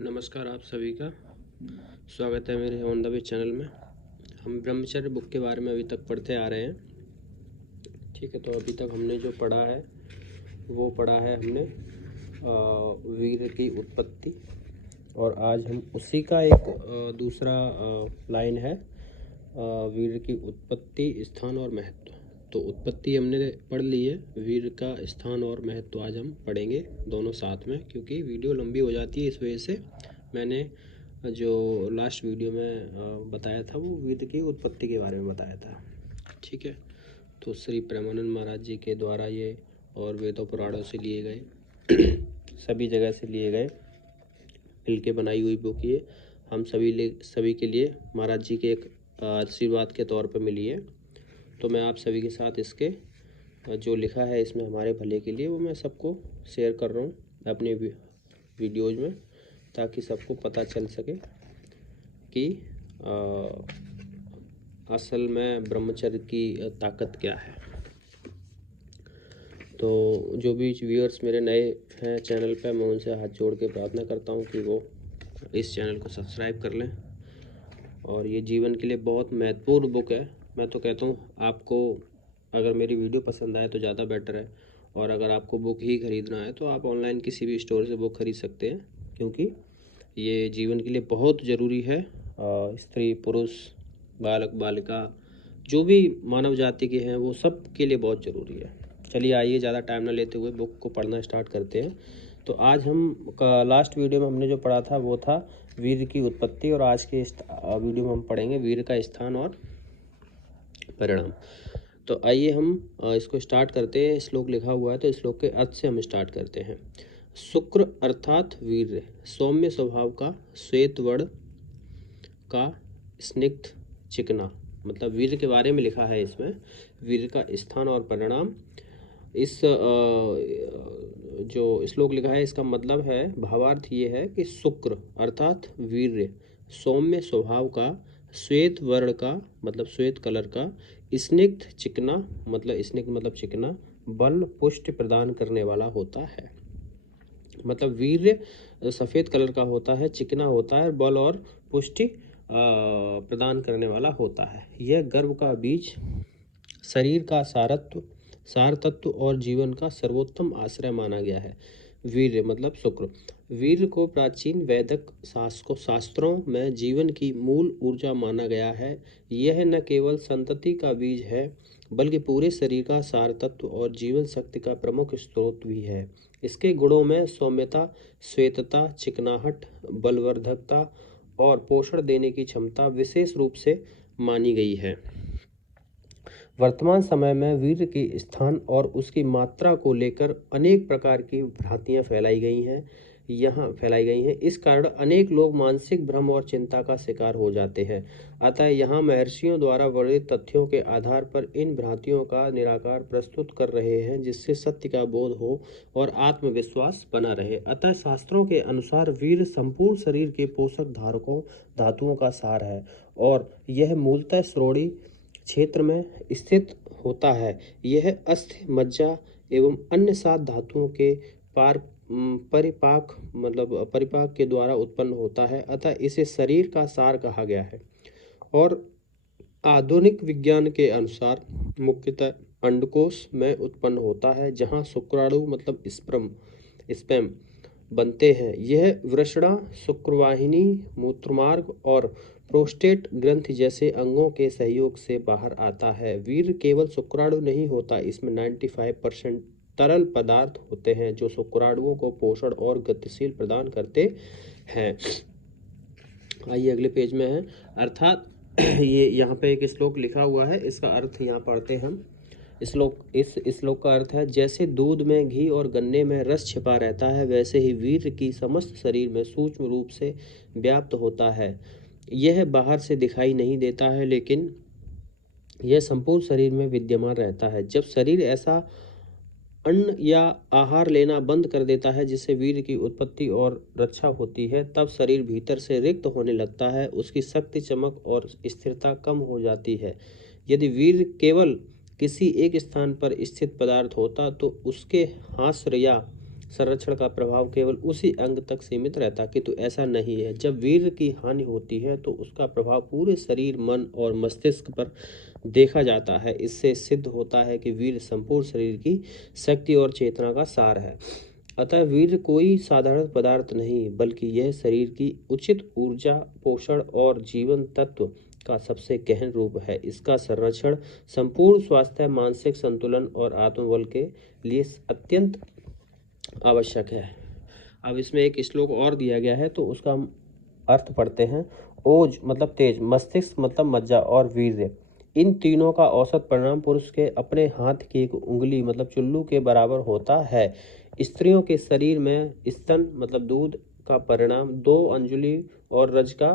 नमस्कार आप सभी का स्वागत है मेरे ऑन द वे चैनल में। हम ब्रह्मचर्य बुक के बारे में अभी तक पढ़ते आ रहे हैं। ठीक है, तो अभी तक हमने जो पढ़ा है वो पढ़ा है हमने वीर की उत्पत्ति, और आज हम उसी का एक दूसरा लाइन है वीर की उत्पत्ति, स्थान और महत्व। तो उत्पत्ति हमने पढ़ ली है, वीर का स्थान और महत्व आज हम पढ़ेंगे दोनों साथ में, क्योंकि वीडियो लंबी हो जाती है। इस वजह से मैंने जो लास्ट वीडियो में बताया था वो वीर की उत्पत्ति के बारे में बताया था। ठीक है, तो श्री प्रेमानंद महाराज जी के द्वारा ये और वेदों पुराणों से लिए गए सभी जगह से लिए गए मिल के बनाई हुई बुक ये हम सभी के लिए महाराज जी के एक आशीर्वाद के तौर पर मिली है। तो मैं आप सभी के साथ इसके जो लिखा है इसमें हमारे भले के लिए वो मैं सबको शेयर कर रहा हूँ अपने वीडियोज़ में, ताकि सबको पता चल सके कि असल में ब्रह्मचर्य की ताकत क्या है। तो जो भी व्यूअर्स मेरे नए हैं चैनल पे, मैं उनसे हाथ जोड़ के प्रार्थना करता हूँ कि वो इस चैनल को सब्सक्राइब कर लें। और ये जीवन के लिए बहुत महत्वपूर्ण बुक है। मैं तो कहता हूँ आपको अगर मेरी वीडियो पसंद आए तो ज़्यादा बेटर है, और अगर आपको बुक ही ख़रीदना है तो आप ऑनलाइन किसी भी स्टोर से बुक खरीद सकते हैं, क्योंकि ये जीवन के लिए बहुत ज़रूरी है। स्त्री पुरुष बालक बालिका जो भी मानव जाति के हैं वो सब के लिए बहुत ज़रूरी है। चलिए आइए ज़्यादा टाइम ना लेते हुए बुक को पढ़ना स्टार्ट करते हैं। तो आज हम लास्ट वीडियो में हमने जो पढ़ा था वो था वीर की उत्पत्ति, और आज के इस वीडियो में हम पढ़ेंगे वीर का स्थान और परिणाम। तो आइए हम इसको स्टार्ट करते हैं। श्लोक लिखा हुआ है तो श्लोक के अर्थ से हम स्टार्ट करते हैं। शुक्र अर्थात वीर, सौम्य स्वभाव का, श्वेत वर्ण का, स्निग्ध चिकना। मतलब वीर के बारे में लिखा है इसमें, वीर का स्थान और परिणाम। इस जो श्लोक लिखा है इसका मतलब है, भावार्थ ये है कि शुक्र अर्थात वीर्य, सौम्य स्वभाव का, श्वेत वर्ण का मतलब श्वेत कलर का, स्निग्ध चिकना मतलब स्निग्ध मतलब चिकना, बल पुष्टि प्रदान करने वाला होता है। मतलब वीर्य सफ़ेद कलर का होता है, चिकना होता है, बल और पुष्टि प्रदान करने वाला होता है। यह गर्भ का बीज, शरीर का सार तत्व और जीवन का सर्वोत्तम आश्रय माना गया है। वीर्य मतलब शुक्र। वीर्य को प्राचीन वैदिक शास्त्रों में जीवन की मूल ऊर्जा माना गया है। यह न केवल संतति का बीज है, बल्कि पूरे शरीर का सार तत्व और जीवन शक्ति का प्रमुख स्रोत भी है। इसके गुणों में सौम्यता, श्वेतता, चिकनाहट, बलवर्धकता और पोषण देने की क्षमता विशेष रूप से मानी गई है। वर्तमान समय में वीर्य के स्थान और उसकी मात्रा को लेकर अनेक प्रकार की भ्रांतियां फैलाई गई हैं। इस कारण अनेक लोग मानसिक भ्रम और चिंता का शिकार हो जाते हैं। अतः यहाँ महर्षियों द्वारा वर्णित तथ्यों के आधार पर इन भ्रांतियों का निराकार प्रस्तुत कर रहे हैं, जिससे सत्य का बोध हो और आत्मविश्वास बना रहे। अतः शास्त्रों के अनुसार वीर्य संपूर्ण शरीर के पोषक धातुओं का सार है, और यह मूलतः श्रोणि क्षेत्र में स्थित होता है। यह अस्थि, मज्जा एवं अन्य 7 धातुओं के परिपाक के द्वारा उत्पन्न होता है। अतः इसे शरीर का सार कहा गया है। और आधुनिक विज्ञान के अनुसार मुख्यतः अंडकोश में उत्पन्न होता है, जहाँ शुक्राणु मतलब स्पर्म बनते हैं। यह वृषणा, शुक्रवाहिनी, मूत्रमार्ग और प्रोस्टेट ग्रंथि जैसे अंगों के सहयोग से बाहर आता है। वीर्य केवल शुक्राणु नहीं होता, इसमें 95% तरल पदार्थ होते हैं जो शुक्राणुओं को पोषण और गतिशील प्रदान करते हैं। आइए अगले पेज में है। अर्थात ये यहाँ पे एक श्लोक लिखा हुआ है, इसका अर्थ यहाँ पढ़ते हैं हम। इस श्लोक का अर्थ है, जैसे दूध में घी और गन्ने में रस छिपा रहता है, वैसे ही वीर्य की समस्त शरीर में सूक्ष्म रूप से व्याप्त होता है। यह बाहर से दिखाई नहीं देता है, लेकिन यह संपूर्ण शरीर में विद्यमान रहता है। जब शरीर ऐसा अन्न या आहार लेना बंद कर देता है जिससे वीर्य की उत्पत्ति और रक्षा होती है, तब शरीर भीतर से रिक्त होने लगता है, उसकी शक्ति, चमक और स्थिरता कम हो जाती है। यदि वीर्य केवल किसी एक स्थान पर स्थित पदार्थ होता तो उसके हास्य या संरक्षण का प्रभाव केवल उसी अंग तक सीमित रहता, किंतु ऐसा नहीं है। जब वीर्य की हानि होती है तो उसका प्रभाव पूरे शरीर, मन और मस्तिष्क पर देखा जाता है। इससे सिद्ध होता है कि वीर्य संपूर्ण शरीर की शक्ति और चेतना का सार है। अतः वीर्य कोई साधारण पदार्थ नहीं, बल्कि यह शरीर की उचित ऊर्जा, पोषण और जीवन तत्व का सबसे गहन रूप है। इसका संरक्षण संपूर्ण स्वास्थ्य, मानसिक संतुलन और आत्मबल के लिए अत्यंत आवश्यक है। अब इसमें एक श्लोक और दिया गया है, तो उसका हम अर्थ पढ़ते हैं। ओज मतलब तेज, मस्तिष्क मतलब मज्जा और वीर्य, इन तीनों का औसत परिणाम पुरुष के अपने हाथ की एक उंगली मतलब चुल्लू के बराबर होता है। स्त्रियों के शरीर में स्तन मतलब दूध का परिणाम 2 अंजुलि और रज का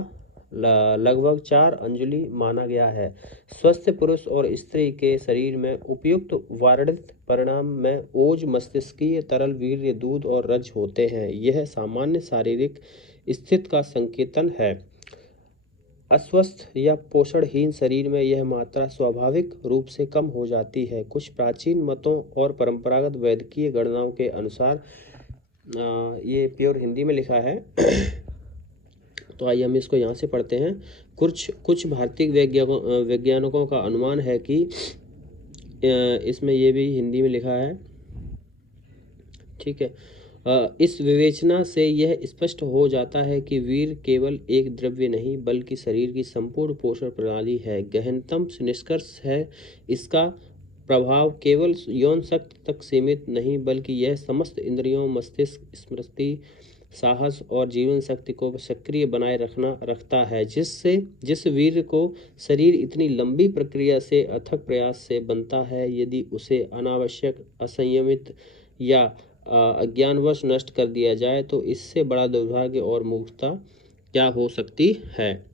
लगभग 4 अंजुलि माना गया है। स्वस्थ पुरुष और स्त्री के शरीर में उपयुक्त वर्णित परिणाम में ओज, मस्तिष्कीय तरल, वीर्य, दूध और रज होते हैं। यह सामान्य शारीरिक स्थिति का संकेतन है। अस्वस्थ या पोषणहीन शरीर में यह मात्रा स्वाभाविक रूप से कम हो जाती है। कुछ प्राचीन मतों और परंपरागत वैद्यकीय गणनाओं के अनुसार, ये प्योर हिंदी में लिखा है तो आइए हम इसको यहाँ से पढ़ते हैं। कुछ भारतीय वैज्ञानिकों का अनुमान है कि इसमें ये भी हिंदी में लिखा है, ठीक है। इस विवेचना से यह स्पष्ट हो जाता है कि वीर्य केवल एक द्रव्य नहीं, बल्कि शरीर की संपूर्ण पोषण प्रणाली है। गहनतम निष्कर्ष है, इसका प्रभाव केवल यौन शक्ति तक सीमित नहीं, बल्कि यह समस्त इंद्रियों, मस्तिष्क, स्मृति, साहस और जीवन शक्ति को सक्रिय बनाए रखता है। जिस वीर्य को शरीर इतनी लंबी प्रक्रिया से, अथक प्रयास से बनता है, यदि उसे अनावश्यक, असंयमित या अज्ञानवश नष्ट कर दिया जाए तो इससे बड़ा दुर्भाग्य और मूर्खता क्या हो सकती है।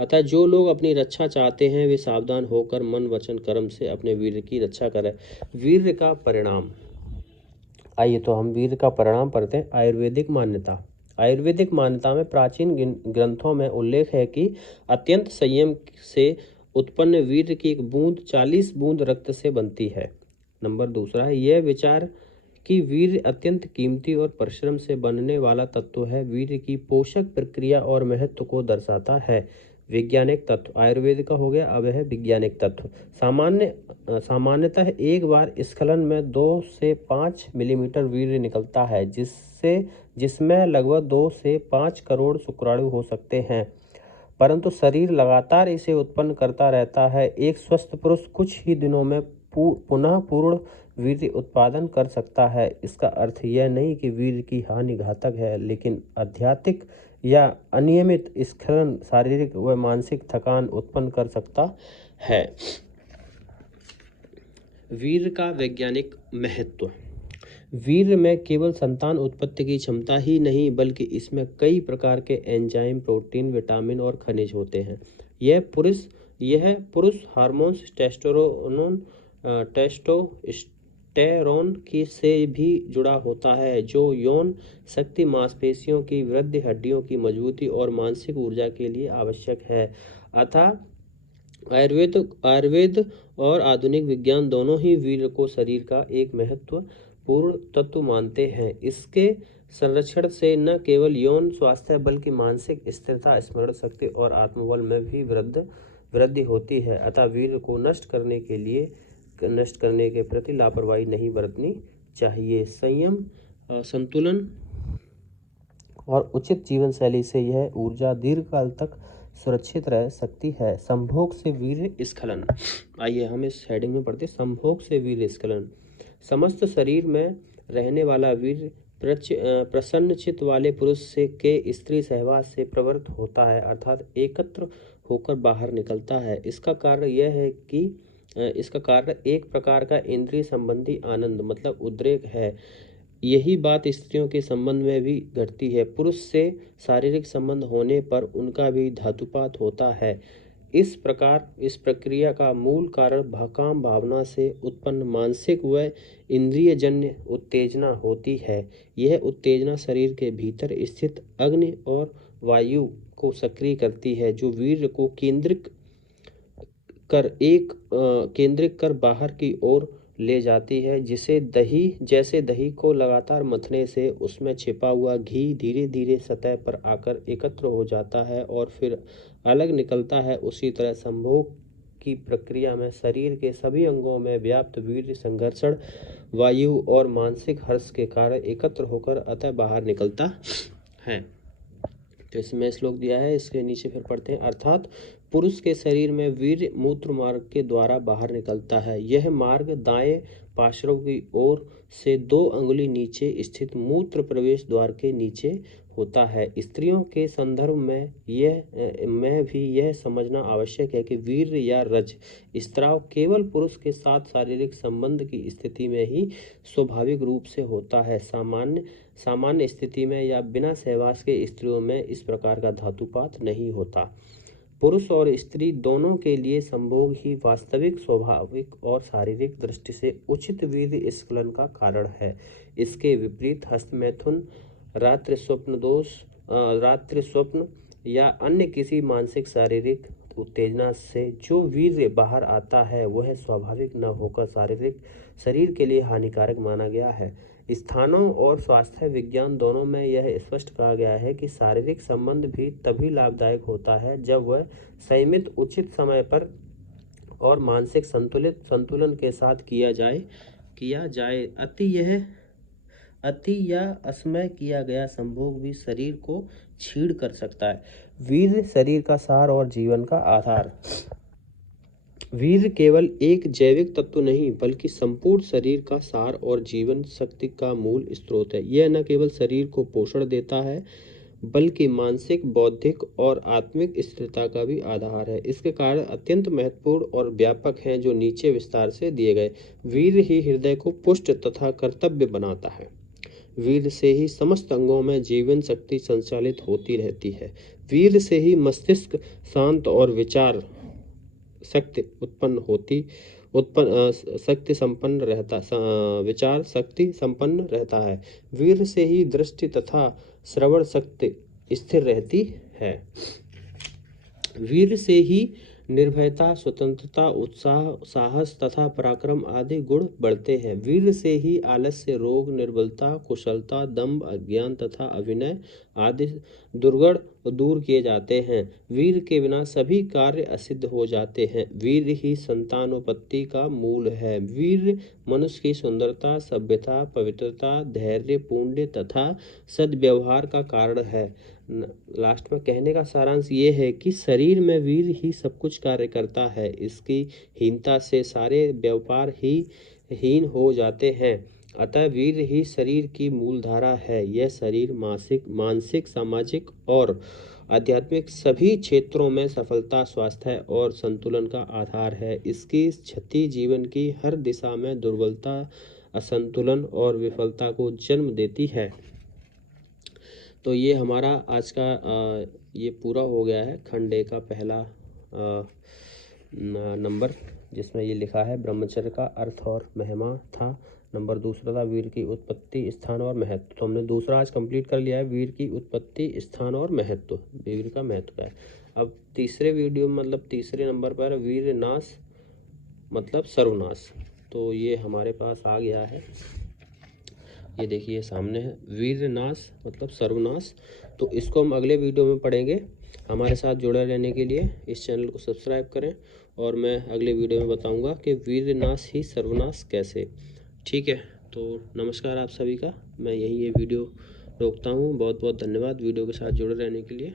अतः जो लोग अपनी रक्षा चाहते हैं वे सावधान होकर मन, वचन, कर्म से अपने वीर्य की रक्षा करें। वीर्य का परिणाम, आइए तो हम वीर्य का परिणाम पढ़ते हैं। आयुर्वेदिक मान्यता में प्राचीन ग्रंथों में उल्लेख है कि अत्यंत संयम से उत्पन्न वीर्य की एक बूंद 40 बूंद रक्त से बनती है। नंबर दूसरा है यह विचार कि वीर्य अत्यंत कीमती और परिश्रम से बनने वाला तत्व है। वीर्य की पोषक प्रक्रिया और महत्व को दर्शाता है। वैज्ञानिक तत्व, आयुर्वेद का हो गया, अब है वैज्ञानिक तत्व। सामान्यतः एक बार स्खलन में 2 से 5 मिलीमीटर वीर्य निकलता है, जिसमें लगभग 2 से 5 करोड़ शुक्राणु हो सकते हैं, परंतु शरीर लगातार इसे उत्पन्न करता रहता है। एक स्वस्थ पुरुष कुछ ही दिनों में पुनः पूर्ण वीर्य उत्पादन कर सकता है। इसका अर्थ यह नहीं कि वीर्य की हानि घातक है, लेकिन अत्यधिक या अनियमित स्खलन शारीरिक व मानसिक थकान उत्पन्न कर सकता है। वीर्य का वैज्ञानिक महत्व। वीर्य में केवल संतान उत्पत्ति की क्षमता ही नहीं, बल्कि इसमें कई प्रकार के एंजाइम, प्रोटीन, विटामिन और खनिज होते हैं। यह पुरुष हार्मोन्स टेस्टोस्टेरोन की से भी जुड़ा होता है, जो यौन शक्ति, मांसपेशियों की वृद्धि, हड्डियों की मजबूती और मानसिक ऊर्जा के लिए आवश्यक है। अतः आयुर्वेद और आधुनिक विज्ञान दोनों ही वीर्य को शरीर का एक महत्वपूर्ण तत्व मानते हैं। इसके संरक्षण से न केवल यौन स्वास्थ्य बल्कि मानसिक स्थिरता, स्मरण शक्ति और आत्मबल में भी वृद्धि होती है। अतः वीर्य को नष्ट करने के प्रति लापरवाही नहीं बरतनी चाहिए। संयम, संतुलन और उचित जीवन शैली से यह ऊर्जा दीर्घकाल तक सुरक्षित रह सकती है। संभोग से वीर्य स्खलन, आइए हम इस हेडिंग में पढ़ते हैं। संभोग से वीर्य स्खलन, समस्त शरीर में रहने वाला वीर्य प्रसन्न चित्त वाले पुरुष से के स्त्री सहवास से प्रवृत्त होता है, अर्थात एकत्र होकर बाहर निकलता है। इसका कारण एक प्रकार का इंद्रिय संबंधी आनंद मतलब उद्रेक है। यही बात स्त्रियों के संबंध में भी घटती है। पुरुष से शारीरिक संबंध होने पर उनका भी धातुपात होता है। इस प्रक्रिया का मूल कारण काम भावना से उत्पन्न मानसिक व इंद्रियजन्य उत्तेजना होती है। यह उत्तेजना शरीर के भीतर स्थित अग्नि और वायु को सक्रिय करती है, जो वीर्य को केंद्रित कर बाहर की ओर ले जाती है, जिसे जैसे दही को लगातार मथने से उसमें छिपा हुआ घी धीरे धीरे सतह पर आकर एकत्र हो जाता है और फिर अलग निकलता है। उसी तरह संभोग की प्रक्रिया में शरीर के सभी अंगों में व्याप्त वीर्य संघर्षण वायु और मानसिक हर्ष के कारण एकत्र होकर अतः बाहर निकलता है। तो इसमें श्लोक दिया है, इसके नीचे फिर पढ़ते हैं। अर्थात पुरुष के शरीर में वीर्य मूत्र मार्ग के द्वारा बाहर निकलता है। यह मार्ग दाएं पार्श्व की ओर से 2 अंगुली नीचे स्थित मूत्र प्रवेश द्वार के नीचे होता है। स्त्रियों के संदर्भ में भी यह समझना आवश्यक है कि वीर्य या रज स्त्राव केवल पुरुष के साथ शारीरिक संबंध की स्थिति में ही स्वाभाविक रूप से होता है। सामान्य स्थिति में या बिना सहवास के स्त्रियों में इस प्रकार का धातुपात नहीं होता। पुरुष और स्त्री दोनों के लिए संभोग ही वास्तविक, स्वाभाविक और शारीरिक दृष्टि से उचित वीर्य स्खलन का कारण है। इसके विपरीत हस्तमैथुन, रात्रि स्वप्न या अन्य किसी मानसिक शारीरिक उत्तेजना से जो वीर्य बाहर आता है वह स्वाभाविक न होकर शरीर के लिए हानिकारक माना गया है। स्थानों और स्वास्थ्य विज्ञान दोनों में यह स्पष्ट कहा गया है कि शारीरिक संबंध भी तभी लाभदायक होता है जब वह संयमित, उचित समय पर और मानसिक संतुलन के साथ किया जाए। अति या असमय किया गया संभोग भी शरीर को छीड़ कर सकता है। वीर्य शरीर का सार और जीवन का आधार। वीर्य केवल एक जैविक तत्व नहीं बल्कि संपूर्ण शरीर का सार और जीवन शक्ति का मूल स्रोत है। यह न केवल शरीर को पोषण देता है बल्कि मानसिक, बौद्धिक और आत्मिक स्थिरता का भी आधार है। इसके कारण अत्यंत महत्वपूर्ण और व्यापक हैं जो नीचे विस्तार से दिए गए। वीर्य ही हृदय को पुष्ट तथा कर्तव्य बनाता है। वीर्य से ही समस्त अंगों में जीवन शक्ति संचालित होती रहती है। वीर्य से ही मस्तिष्क शांत और विचार शक्ति संपन्न रहता है। वीर्य से ही दृष्टि तथा श्रवण शक्ति स्थिर रहती है। वीर्य से ही निर्भयता, स्वतंत्रता, उत्साह, साहस तथा पराक्रम आदि गुण बढ़ते हैं। वीर्य से ही आलस्य, रोग, निर्बलता, कुशलता, दंभ, अज्ञान तथा अविनय आदि दुर्गुण दूर किए जाते हैं। वीर्य के बिना सभी कार्य असिद्ध हो जाते हैं। वीर्य ही संतानोत्पत्ति का मूल है। वीर्य मनुष्य की सुंदरता, सभ्यता, पवित्रता, धैर्य, पुण्य तथा सद्व्यवहार का कारण है। लास्ट में कहने का सारांश ये है कि शरीर में वीर्य ही सब कुछ कार्य करता है। इसकी हीनता से सारे व्यापार ही हीन हो जाते हैं। अतः वीर्य ही शरीर की मूलधारा है। यह शरीर मानसिक, सामाजिक और आध्यात्मिक सभी क्षेत्रों में सफलता, स्वास्थ्य और संतुलन का आधार है। इसकी क्षति जीवन की हर दिशा में दुर्बलता, असंतुलन और विफलता को जन्म देती है। तो ये हमारा आज का ये पूरा हो गया है खंड ए का पहला नंबर, जिसमें ये लिखा है ब्रह्मचर्य का अर्थ और महिमा था। नंबर दूसरा था वीर की उत्पत्ति, स्थान और महत्व। तो हमने दूसरा आज कंप्लीट कर लिया है, वीर की उत्पत्ति, स्थान और महत्व, वीर का महत्व है। अब तीसरे वीडियो मतलब तीसरे नंबर पर वीर नाश मतलब सर्वनाश। तो ये हमारे पास आ गया है, ये देखिए सामने है, वीर नाश मतलब सर्वनाश। तो इसको हम अगले वीडियो में पढ़ेंगे। हमारे साथ जुड़े रहने के लिए इस चैनल को सब्सक्राइब करें और मैं अगले वीडियो में बताऊंगा कि वीर नाश ही सर्वनाश कैसे। ठीक है, तो नमस्कार आप सभी का। मैं यहीं ये वीडियो रोकता हूँ। बहुत बहुत धन्यवाद वीडियो के साथ जुड़े रहने के लिए।